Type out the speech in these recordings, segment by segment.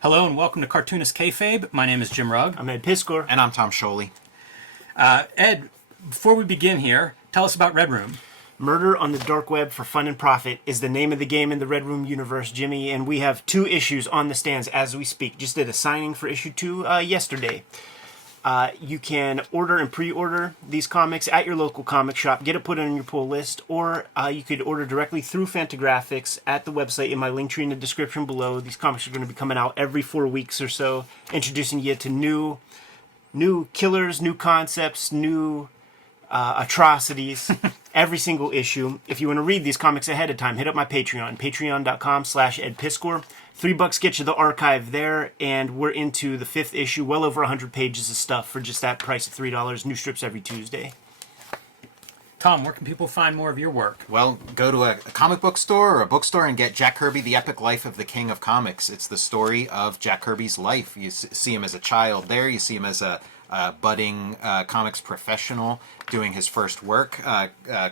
Hello and welcome to Cartoonist Kayfabe. My name is Jim Rugg. I'm Ed Piskor. And I'm Tom Scholey. Ed, before we begin here, tell us about Red Room. Murder on the Dark Web for Fun and Profit is the name of the game in the Red Room universe, Jimmy, and we have 2 issues on the stands as we speak. Just did a signing for issue 2 yesterday. You can order and pre-order these comics at your local comic shop, get it put on your pull list, or you could order directly through Fantagraphics at the website in my link tree in the description below. These comics are going to be coming out every 4 weeks or so, introducing you to new killers, new concepts, new atrocities, every single issue. If you want to read these comics ahead of time, hit up my Patreon, patreon.com/edpiskor. $3 gets you the archive there, and we're into the 5th issue, well over 100 pages of stuff for just that price of $3. New strips every Tuesday. Tom, where can people find more of your work? Well, go to a comic book store or a bookstore and get Jack Kirby, The Epic Life of the King of Comics. It's the story of Jack Kirby's life. You see him as a child there. You see him as a budding comics professional doing his first work,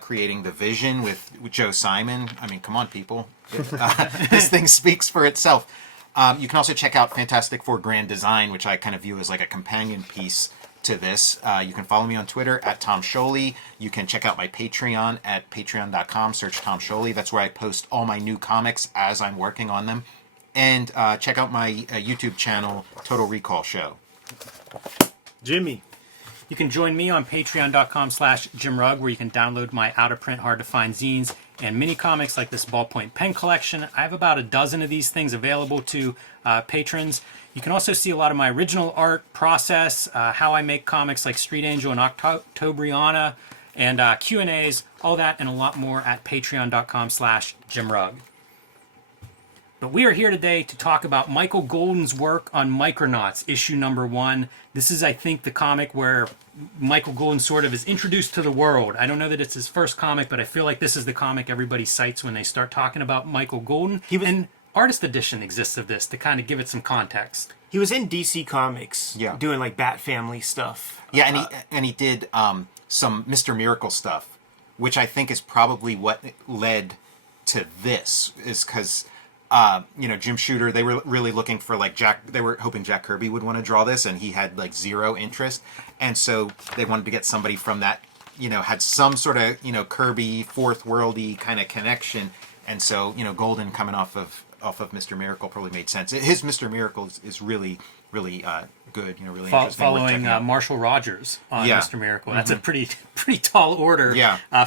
creating the Vision with Joe Simon. I mean, come on, people. This thing speaks for itself. You can also check out Fantastic Four Grand Design, which I kind of view as like a companion piece to this. You can follow me on Twitter at Tom Scholey. You can check out my Patreon at patreon.com, search Tom Scholey. That's where I post all my new comics as I'm working on them. And check out my YouTube channel, Total Recall Show. Jimmy. You can join me on patreon.com/JimRugg, where you can download my out-of-print, hard-to-find zines and mini comics like this ballpoint pen collection. I have about a dozen of these things available to patrons. You can also see a lot of my original art process, how I make comics like Street Angel and Octobriana, and Q&As, all that and a lot more at patreon.com/JimRugg. But we are here today to talk about Michael Golden's work on Micronauts, issue number 1. This is, I think, the comic where Michael Golden sort of is introduced to the world. I don't know that it's his first comic, but I feel like this is the comic everybody cites when they start talking about Michael Golden. And Artist Edition exists of this to kind of give it some context. He was in DC Comics, doing like Bat Family stuff. Yeah, and he did some Mr. Miracle stuff, which I think is probably what led to this, is because Jim Shooter, they were really looking for they were hoping Jack Kirby would want to draw this, and he had like zero interest. And so they wanted to get somebody from that, had some sort of, Kirby, fourth worldy kind of connection. And so, Golden coming off of Mr. Miracle probably made sense. His Mr. Miracle is really, really good, really interesting. Following Marshall Rogers on Mr. Miracle. That's a pretty tall order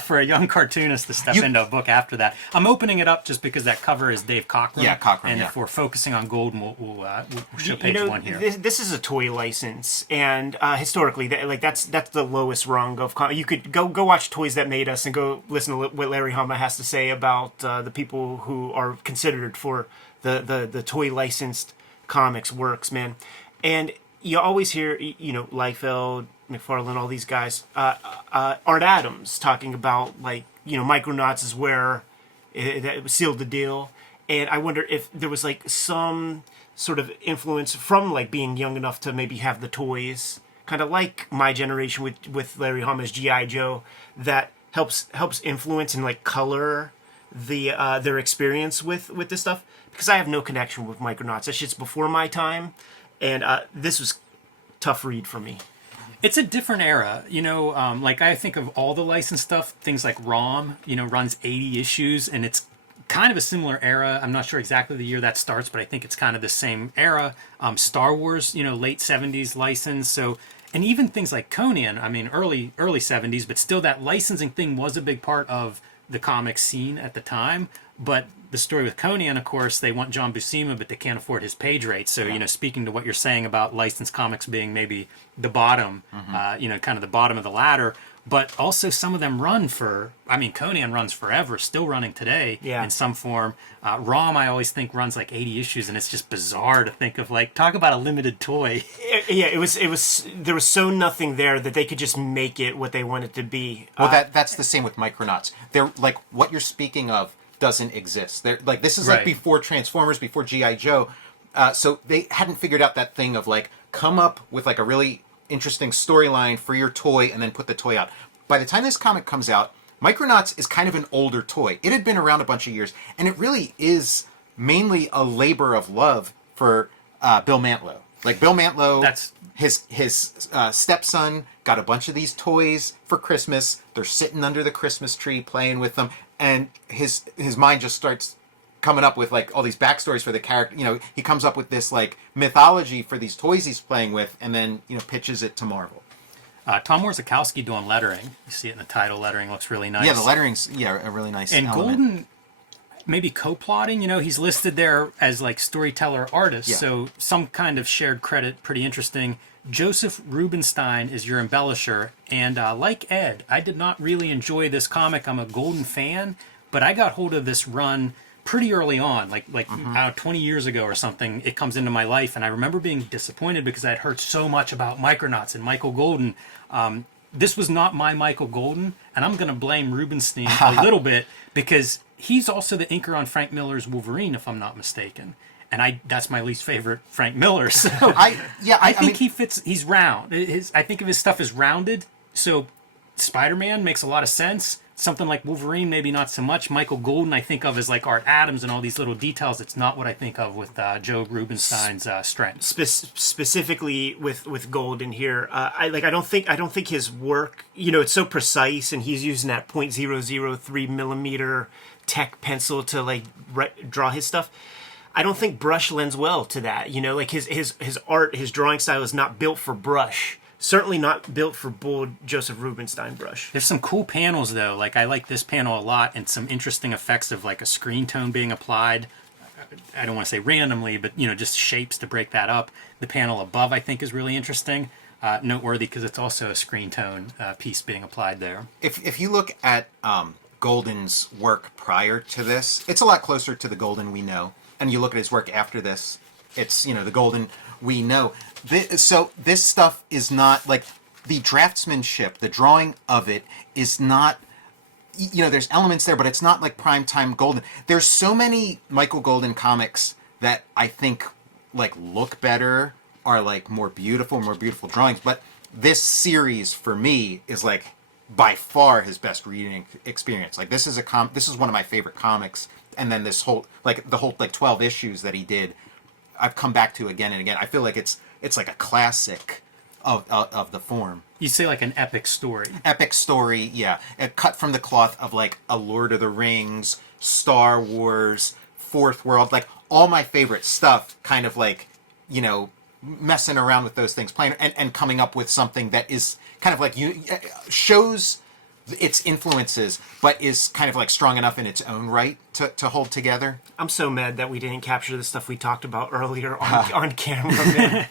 for a young cartoonist to step into a book after that. I'm opening it up just because that cover is Dave Cockrum. Yeah, Cockrum, and if we're focusing on Golden, we'll show page 1 here. This is a toy license, and historically, that's the lowest rung of you could go watch Toys That Made Us and go listen to what Larry Hama has to say about the people who are considered for the toy licensed comics works, man. And you always hear, Liefeld, McFarlane, all these guys, Art Adams talking about, Micronauts is where it sealed the deal. And I wonder if there was, some sort of influence from, being young enough to maybe have the toys, kind of like my generation with Larry Hama's G.I. Joe, that helps influence and, color their experience with this stuff. Because I have no connection with Micronauts. That shit's before my time. And this was tough read for me. It's a different era, I think of all the licensed stuff, things like ROM, runs 80 issues, and it's kind of a similar era. I'm not sure exactly the year that starts, but I think it's kind of the same era. Star Wars, late 70s license. So, and even things like Conan, early 70s, but still that licensing thing was a big part of the comic scene at the time. But the story with Conan, of course, they want John Buscema, but they can't afford his page rate. So, speaking to what you're saying about licensed comics being maybe the bottom, kind of the bottom of the ladder, but also some of them run for, Conan runs forever, still running today in some form. ROM, I always think, runs 80 issues, and it's just bizarre to think of, talk about a limited toy. Yeah, it was there was so nothing there that they could just make it what they want it to be. Well, that's the same with Micronauts. They're, what you're speaking of doesn't exist. They're, this is before Transformers, before G.I. Joe. So they hadn't figured out that thing of come up with a really interesting storyline for your toy and then put the toy out. By the time this comic comes out, Micronauts is kind of an older toy. It had been around a bunch of years, and it really is mainly a labor of love for Bill Mantlo. Like Bill Mantlo, That's- his stepson got a bunch of these toys for Christmas. They're sitting under the Christmas tree playing with them, and his mind just starts coming up with like all these backstories for the character. You know, he comes up with this like mythology for these toys he's playing with, and then pitches it to Marvel. Tom Warzakowski doing lettering. You see it in the title. Lettering looks really nice. Yeah, the lettering's a really nice And element. Golden, maybe co-plotting. He's listed there as like storyteller artist, Yeah. so some kind of shared credit. Pretty interesting. Joseph Rubinstein is your embellisher, and like Ed, I did not really enjoy this comic. I'm a Golden fan, but I got hold of this run pretty early on, like 20 years ago or something. It comes into my life, and I remember being disappointed because I had heard so much about Micronauts and Michael Golden. This was not my Michael Golden, and I'm going to blame Rubinstein a little bit because he's also the inker on Frank Miller's Wolverine, if I'm not mistaken. And that's my least favorite Frank Miller. So I think he fits. He's round. I think of his stuff as rounded. So Spider-Man makes a lot of sense. Something like Wolverine, maybe not so much. Michael Golden, I think of as like Art Adams and all these little details. It's not what I think of with Joe Rubinstein's strengths. Specifically with Golden here, I don't think his work. It's so precise, and he's using that .003 millimeter tech pencil to like draw his stuff. I don't think brush lends well to that. Like his art, his drawing style is not built for brush. Certainly not built for bold Joseph Rubinstein brush. There's some cool panels though. Like I like this panel a lot, and some interesting effects of like a screen tone being applied. I don't want to say randomly, but just shapes to break that up. The panel above I think is really interesting, noteworthy because it's also a screen tone piece being applied there. If you look at Golden's work prior to this, it's a lot closer to the Golden we know. And you look at his work after this, it's the Golden we know. So this stuff is not like the draftsmanship, the drawing of it is not. There's elements there, but it's not like primetime Golden. There's so many Michael Golden comics that I think like look better, are like more beautiful drawings. But this series for me is like by far his best reading experience. Like this is one of my favorite comics. And then this whole the whole 12 issues that he did, I've come back to again and again. I feel like it's like a classic of the form. You say like an epic story. Epic story, yeah. Cut from the cloth of like a Lord of the Rings, Star Wars, Fourth World, like all my favorite stuff. Kind of like messing around with those things, playing and coming up with something that is kind of like shows its influences, but is kind of like strong enough in its own right to hold together. I'm so mad that we didn't capture the stuff we talked about earlier on camera, man.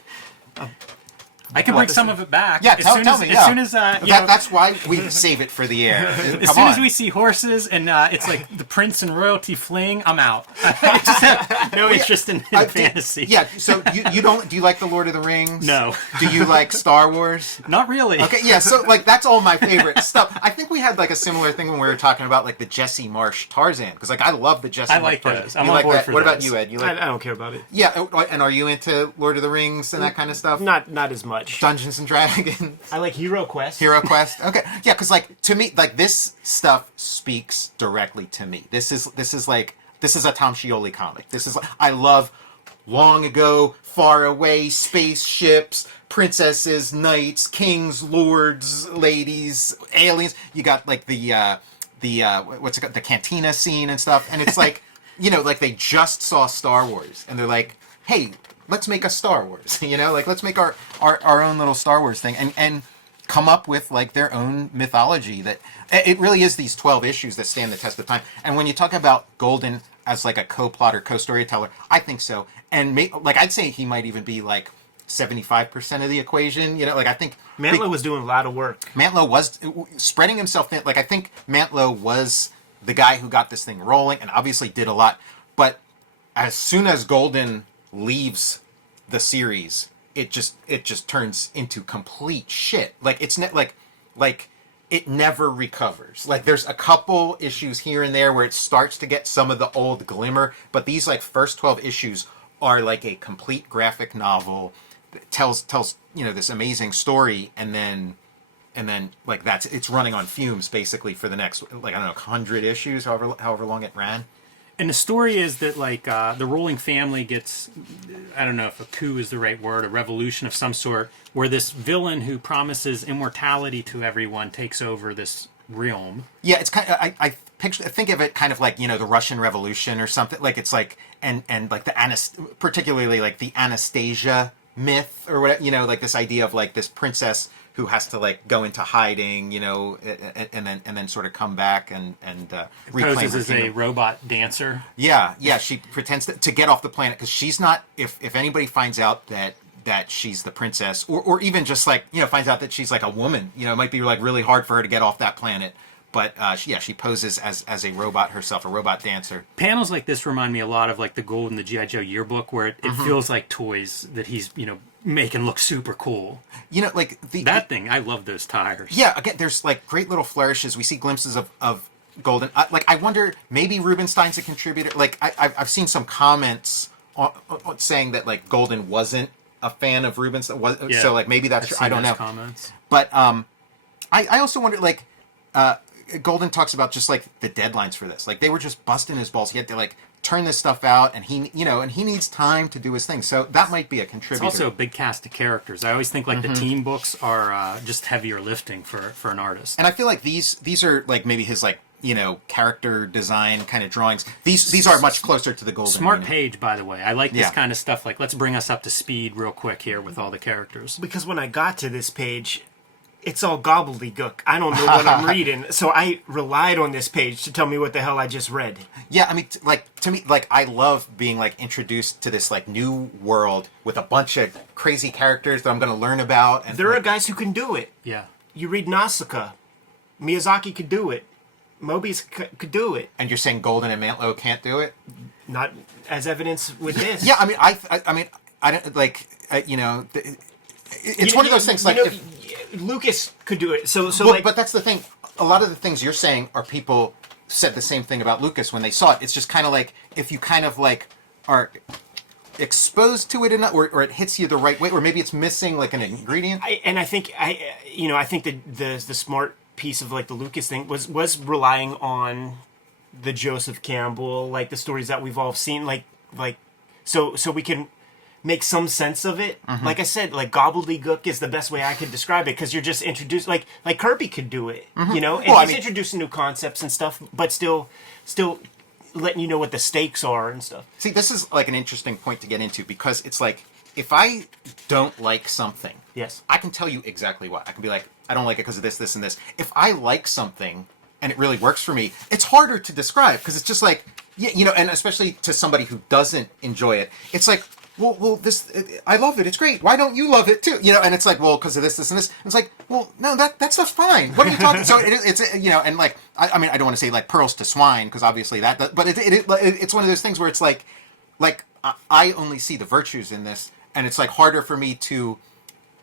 I can bring some of it back. Yeah, tell me. As soon as that's why we save it for the air. as soon as we see horses and it's like the prince and royalty fleeing, I'm out. I just have no interest in fantasy. Yeah. So you don't? Do you like the Lord of the Rings? No. Do you like Star Wars? Not really. Okay. Yeah. So like that's all my favorite stuff. I think we had like a similar thing when we were talking about like the Jesse Marsh Tarzan, because like I love the Jesse. I Marsh like Tarzan. those. I'm you on like board that? for What those. about you, Ed? You like? I don't care about it. Yeah. And are you into Lord of the Rings and that kind of stuff? Not as much. Dungeons and Dragons. I like Hero Quest. Hero Quest. Okay. Yeah, because like to me, like this stuff speaks directly to me. This is a Tom Scioli comic. This is like, I love long ago, far away spaceships, princesses, knights, kings, lords, ladies, aliens. You got like the what's it called, the cantina scene and stuff, and it's like like they just saw Star Wars and they're like, hey, let's make a Star Wars, like let's make our own little Star Wars thing and come up with like their own mythology. That it really is these 12 issues that stand the test of time. And when you talk about Golden as like a co-plotter, co-storyteller, I think so. And like I'd say he might even be like 75% of the equation. Like I think Mantlo was doing a lot of work. Mantlo was spreading himself thin. Like I think Mantlo was the guy who got this thing rolling and obviously did a lot. But as soon as Golden leaves the series, it just turns into complete shit. Like it's like it never recovers. Like there's a couple issues here and there where it starts to get some of the old glimmer, but these like first 12 issues are like a complete graphic novel that tells this amazing story, and then like it's running on fumes basically for the next, like I don't know, 100 issues, however long it ran. And the story is that like the ruling family gets, I don't know if a coup is the right word, a revolution of some sort, where this villain who promises immortality to everyone takes over this realm. Yeah, it's kind of, I think of it kind of like, the Russian Revolution or something. Like it's like, and like particularly like the Anastasia myth or whatever, like this idea of like this princess who has to like go into hiding, and then sort of come back and reclaim Poses her as a kingdom. robot dancer. Yeah, she pretends to get off the planet because she's not. If anybody finds out that she's the princess, or even just like finds out that she's like a woman, it might be like really hard for her to get off that planet. But she poses as a robot herself, a robot dancer. Panels like this remind me a lot of like the Gold and the G.I. Joe yearbook, where it feels like toys that he's making look super cool. Like That thing, I love those tires. Yeah, again, there's like great little flourishes. We see glimpses of Golden. I wonder, maybe Rubinstein's a contributor. Like I've seen some comments saying that like Golden wasn't a fan of Rubinstein. Yeah, so like maybe that's I've true. seen I don't those know. comments. But I also wonder like Golden talks about just like the deadlines for this. Like they were just busting his balls. He had to like turn this stuff out, and he needs time to do his thing. So that might be a contributor. It's also a big cast of characters. I always think like the team books are just heavier lifting for an artist. And I feel like these are like maybe his like character design kind of drawings. These are much closer to the Golden. Smart page, by the way. I like this Yeah. kind of stuff. Like, let's bring us up to speed real quick here with all the characters. Because when I got to this page, it's all gobbledygook. I don't know what I'm reading, so I relied on this page to tell me what the hell I just read. Yeah, I mean, to me, like I love being like introduced to this like new world with a bunch of crazy characters that I'm going to learn about. And There are guys who can do it. Yeah. You read Nausicaa. Miyazaki could do it. Mobius could do it. And you're saying Golden and Mantlo can't do it? Not as evidence with this. Yeah, I mean, I mean, I don't like, it's one of those things like. Lucas could do it. So Well, like, but that's the thing. A lot of the things you're saying are people said the same thing about Lucas when they saw it. It's just kind of like if you kind of like are exposed to it enough, or it hits you the right way, or maybe it's missing like an ingredient. I think that the smart piece of like the Lucas thing was relying on the Joseph Campbell, like the stories that we've all seen, like so we can make some sense of it. Like I said, like gobbledygook is the best way I could describe it, because you're just introduced, like Kirby could do it, and he's introducing new concepts and stuff, but still letting you know what the stakes are and stuff. See, this is like an interesting point to get into, because it's like if I don't like something, Yes. I can tell you exactly why. I can be like, I don't like it because of this, this, and this. If I like something and it really works for me, it's harder to describe, because it's just like, yeah, and especially to somebody who doesn't enjoy it, it's like, well, I love it. It's great. Why don't you love it too? And it's like, well, because of this, this, and this. And it's like, well, no, that stuff's fine. What are you talking? So it's and like, I mean, I don't want to say like pearls to swine, because obviously that, but it's one of those things where it's like I only see the virtues in this, and it's like harder for me to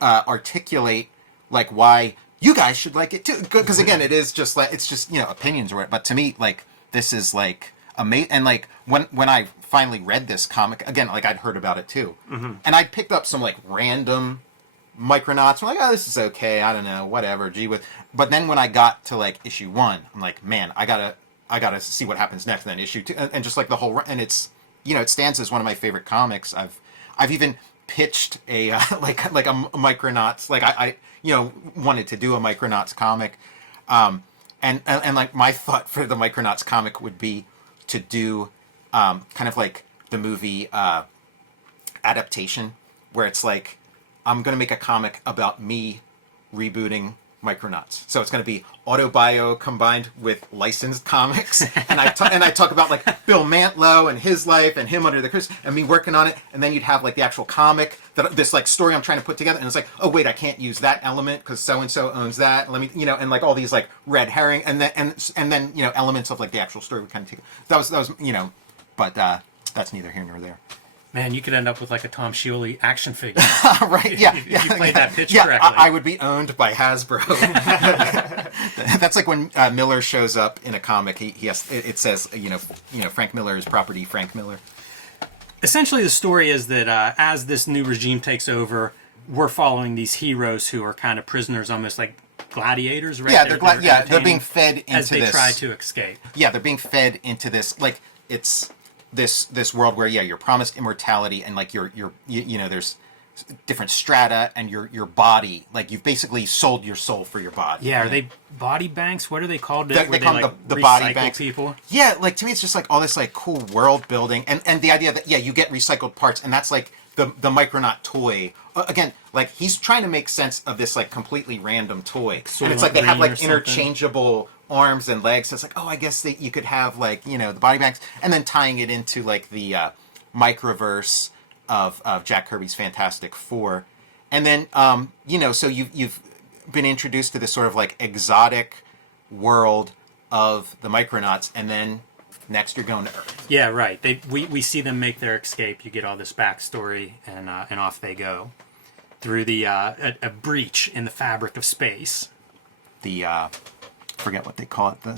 articulate like why you guys should like it too. Because again, it is just like it's just opinions or it. But to me, like this is like amazing. And like when I finally read this comic again, like I'd heard about it too, and I picked up some like random Micronauts. I'm like, oh, this is okay. I don't know, whatever. But then when I got to like issue 1, I'm like, man, I gotta see what happens next. And then issue 2, and just like the whole, and it's it stands as one of my favorite comics. I've even pitched a like a Micronauts, like I wanted to do a Micronauts comic, and like my thought for the Micronauts comic would be to do kind of like the movie adaptation, where it's like I'm gonna make a comic about me rebooting Micronauts. So it's going to be autobio combined with licensed comics, and I talk about like Bill Mantlo and his life and him under the curse and me working on it, and then you'd have like the actual comic, this like story I'm trying to put together, and it's like, oh wait, I can't use that element because so and so owns that. Let me and like all these like red herring, and then elements of like the actual story would kind of take. That was but that's neither here nor there. Man, you could end up with like a Tom Scioli action figure. Right? Yeah, if you played that pitch yeah, correctly. I would be owned by Hasbro. That's like when Miller shows up in a comic. He has, it says Frank Miller is property Frank Miller. Essentially, the story is that as this new regime takes over, we're following these heroes who are kind of prisoners, almost like gladiators, right? Yeah, they're being fed into as they this. try to escape. Yeah, they're being fed into this. Like it's this world where you're promised immortality, and like there's different strata, and your body, like you've basically sold your soul for your body. Yeah, are they body banks? What are they called? They call them the body banks. People. Yeah, like to me, it's just like all this like cool world building, and the idea that you get recycled parts, and that's like the Micronaut toy. Again, like he's trying to make sense of this like completely random toy, and it's like they have like interchangeable arms and legs. So it's like, oh, I guess that you could have like the body banks, and then tying it into like the microverse of Jack Kirby's Fantastic Four, and then so you've been introduced to this sort of like exotic world of the Micronauts, and then next you're going to Earth. Yeah, right. We see them make their escape. You get all this backstory, and off they go through the a breach in the fabric of space. The forget what they call it. The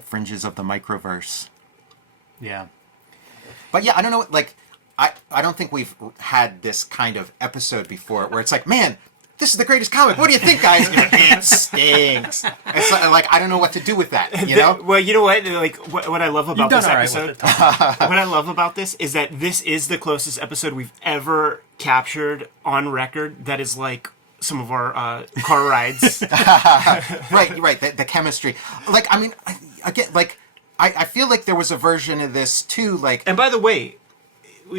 fringes of the microverse. Yeah. But yeah, I don't know. Like, I don't think we've had this kind of episode before where it's like, man, this is the greatest comic. What do you think, guys? It stinks. It's like I don't know what to do with that. You know? Well, you know what? Like what I love about this episode. Right what I love about this is that this is the closest episode we've ever captured on record. That is like some of our car rides. Right. The chemistry. Like, I mean, again, like. I feel like there was a version of this too, like. And by the way,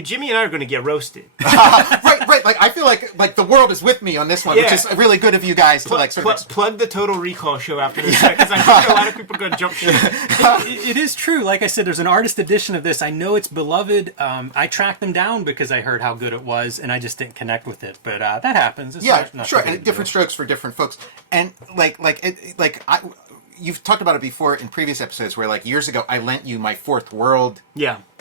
Jimmy and I are going to get roasted. Right. Like I feel like the world is with me on this one, which is really good of you guys to like sort of plug the Total Recall show after this, because I think a lot of people are going to jump ship. It is true. Like I said, there's an artist edition of this. I know it's beloved. I tracked them down because I heard how good it was, and I just didn't connect with it. But that happens. It's not sure. And different strokes for different folks. And you've talked about it before in previous episodes where like years ago I lent you my Fourth World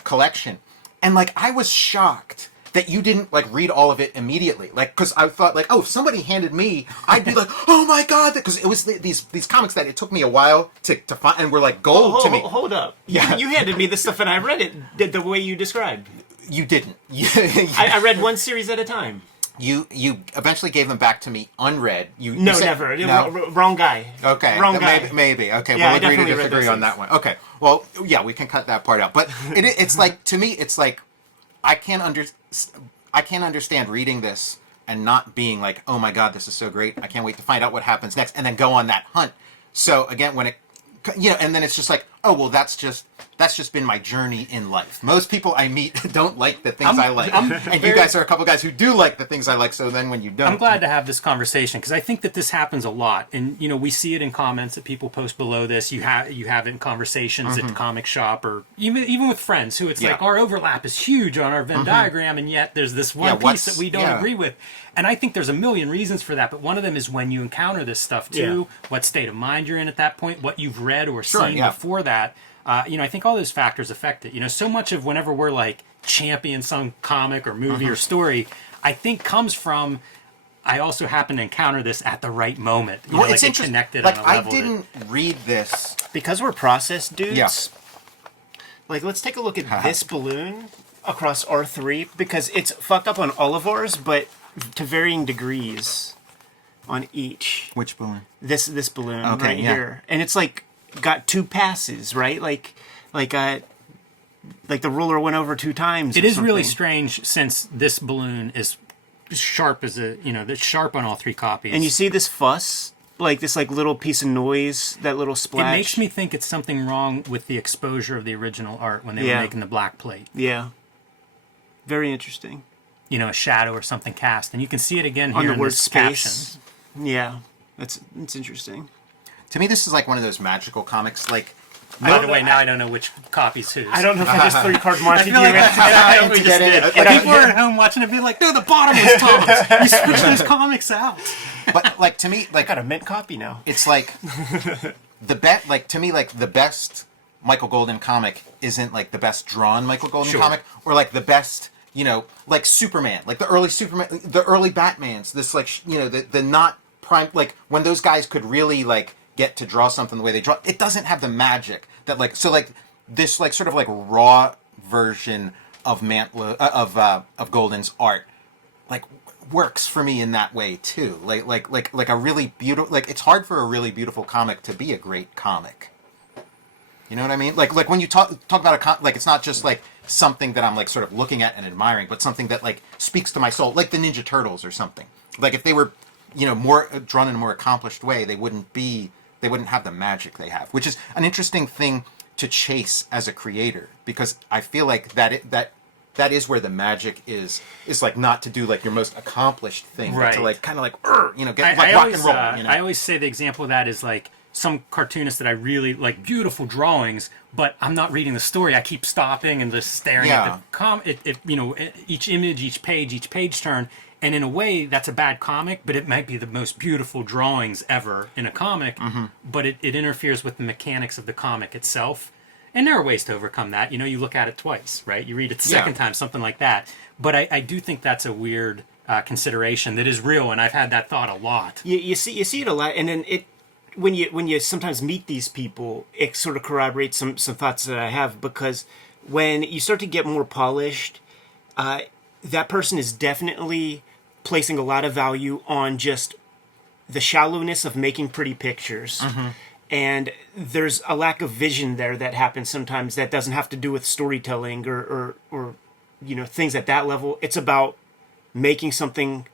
collection, and like I was shocked that you didn't like read all of it immediately, like because I thought like, oh, if somebody handed me, I'd be like, oh my god, because it was these comics that it took me a while to find, and were like gold to me. Hold up, you handed me this stuff and I read it the way you described. You didn't. I read one series at a time. You eventually gave them back to me unread. No, never. No? Wrong guy. Okay. Wrong guy. Maybe. Okay. Yeah, we'll agree to disagree on that one. Okay. Well, yeah, we can cut that part out. But it's like, to me, it's like I can't understand reading this and not being like, oh my god, this is so great. I can't wait to find out what happens next, and then go on that hunt. So again, when it, and then it's just like, oh well, that's just been my journey in life. Most people I meet don't like the things I like, and you guys are a couple guys who do like the things I like. So then when you don't, I'm glad to have this conversation because I think that this happens a lot, and we see it in comments that people post below this. You have it in conversations at the comic shop, or even with friends who it's like our overlap is huge on our Venn diagram, and yet there's this one piece that we don't agree with. And I think there's a million reasons for that, but one of them is when you encounter this stuff too, what state of mind you're in at that point, what you've read or seen before that. I think all those factors affect it. So much of whenever we're like champion some comic or movie or story, I think comes from I also happen to encounter this at the right moment. Well, it's interesting. Connected like on a level I didn't read this because we're process dudes. Yeah. Like, let's take a look at this balloon across R3 because it's fucked up on all of ours, but to varying degrees on each. Which balloon? This balloon here, and it's like got two passes, right? Like the ruler went over two times. It is really strange since this balloon is sharp as that's sharp on all three copies. And you see this fuss, like this like little piece of noise, that little splash. It makes me think it's something wrong with the exposure of the original art when they were making the black plate. Yeah. Very interesting. A shadow or something cast, and you can see it again here on the in word this space. caption. Yeah, it's interesting. To me, this is like one of those magical comics. Like, by the way, now I don't know which copy's whose. I don't know if I just 3-card Monty. I feel like people are at home watching it, be like, "No, the bottom was Tom's. You switched those comics out." But like to me, like I got a mint copy now. It's like the best Michael Golden comic isn't like the best drawn Michael Golden comic, or like the best. Like Superman, like the early Superman, the early Batmans. This like the not prime, like when those guys could really like get to draw something the way they draw. It doesn't have the magic that like this like sort of like raw version of of Golden's art like works for me in that way too. Like a really beautiful, like it's hard for a really beautiful comic to be a great comic. You know what I mean? Like when you talk about like it's not just like something that I'm like sort of looking at and admiring, but something that like speaks to my soul, like the Ninja Turtles or something. Like if they were, more drawn in a more accomplished way, they wouldn't have the magic they have, which is an interesting thing to chase as a creator, because I feel like that is where the magic is like, not to do like your most accomplished thing, right? But to like kind of like get like rock and roll. I always say the example of that is like some cartoonists that I really like, beautiful drawings, but I'm not reading the story. I keep stopping and just staring at the each image, each page turn. And in a way, that's a bad comic, but it might be the most beautiful drawings ever in a comic, but it interferes with the mechanics of the comic itself. And there are ways to overcome that. You look at it twice, right? You read it the second time, something like that. But I do think that's a weird consideration that is real, and I've had that thought a lot. You see it a lot, and then when you sometimes meet these people, it sort of corroborates some thoughts that I have, because when you start to get more polished, that person is definitely placing a lot of value on just the shallowness of making pretty pictures. And there's a lack of vision there that happens sometimes that doesn't have to do with storytelling or things at that level. It's about making something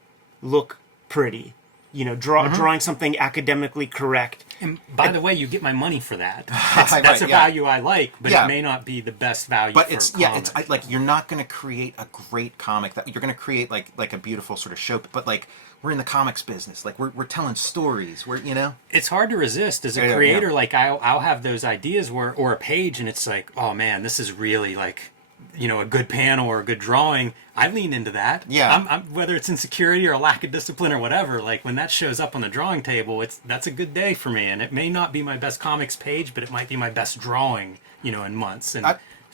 look pretty. Drawing something academically correct. And by the way, you get my money for that. That's a value I like, but it may not be the best value. But for it's a comic. it's like you're not going to create a great comic. That you're going to create like a beautiful sort of show. But like we're in the comics business. Like we're telling stories. It's hard to resist as a creator. Yeah. Like I'll have those ideas or a page, and it's like, oh man, this is really like, a good panel or a good drawing. I lean into that. Yeah. I'm whether it's insecurity or a lack of discipline or whatever, like when that shows up on the drawing table, that's a good day for me. And it may not be my best comics page, but it might be my best drawing, in months. And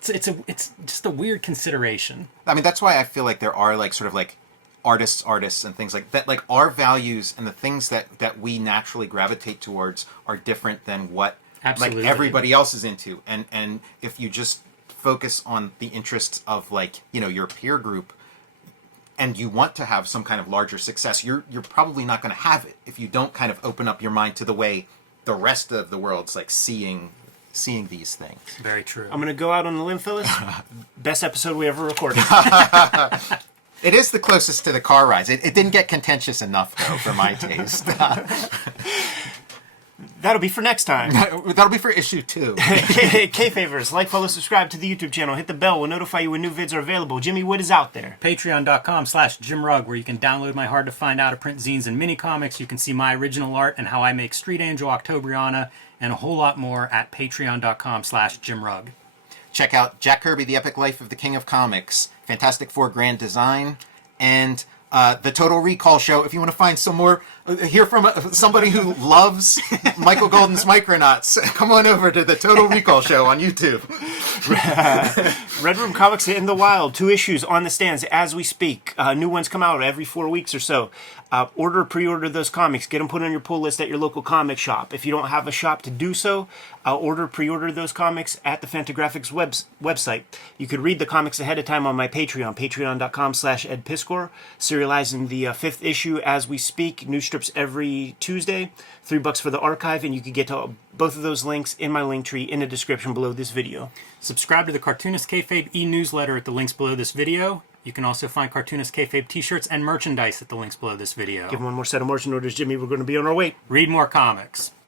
it's just a weird consideration. I mean, that's why I feel like there are like sort of like artists and things like that. Like our values and the things that we naturally gravitate towards are different than what Absolutely. like everybody else is into. And if you just focus on the interests of like your peer group, and you want to have some kind of larger success, you're probably not going to have it if you don't kind of open up your mind to the way the rest of the world's like seeing these things. Very true. I'm going to go out on the limb, Phyllis. Best episode we ever recorded. It is the closest to the car rides. It didn't get contentious enough though for my taste. That'll be for next time. That'll be for issue 2. Kayfabers, like, follow, subscribe to the YouTube channel. Hit the bell. We'll notify you when new vids are available. Jimmy, what is out there? Patreon.com/JimRugg, where you can download my hard-to-find out-of-print zines and mini-comics. You can see my original art and how I make Street Angel, Octobriana, and a whole lot more at Patreon.com/JimRugg. Check out Jack Kirby, The Epic Life of the King of Comics, Fantastic Four Grand Design, and the Total Recall Show. If you want to find some more, hear from somebody who loves Michael Golden's Micronauts, come on over to the Total Recall Show on YouTube. Red Room Comics in the wild. 2 issues on the stands as we speak. New ones come out every 4 weeks or so. Pre-order those comics. Get them put on your pull list at your local comic shop. If you don't have a shop to do so, pre-order those comics at the Fantagraphics website. You could read the comics ahead of time on my Patreon, patreon.com/edpiskor, serializing the 5th issue as we speak. New strips every Tuesday. $3 for the archive, and you can get to both of those links in my link tree in the description below this video. Subscribe to the Cartoonist Kayfabe e-newsletter at the links below this video. You can also find Cartoonist Kayfabe t-shirts and merchandise at the links below this video. Give one more set of marching orders, Jimmy. We're going to be on our way. Read more comics.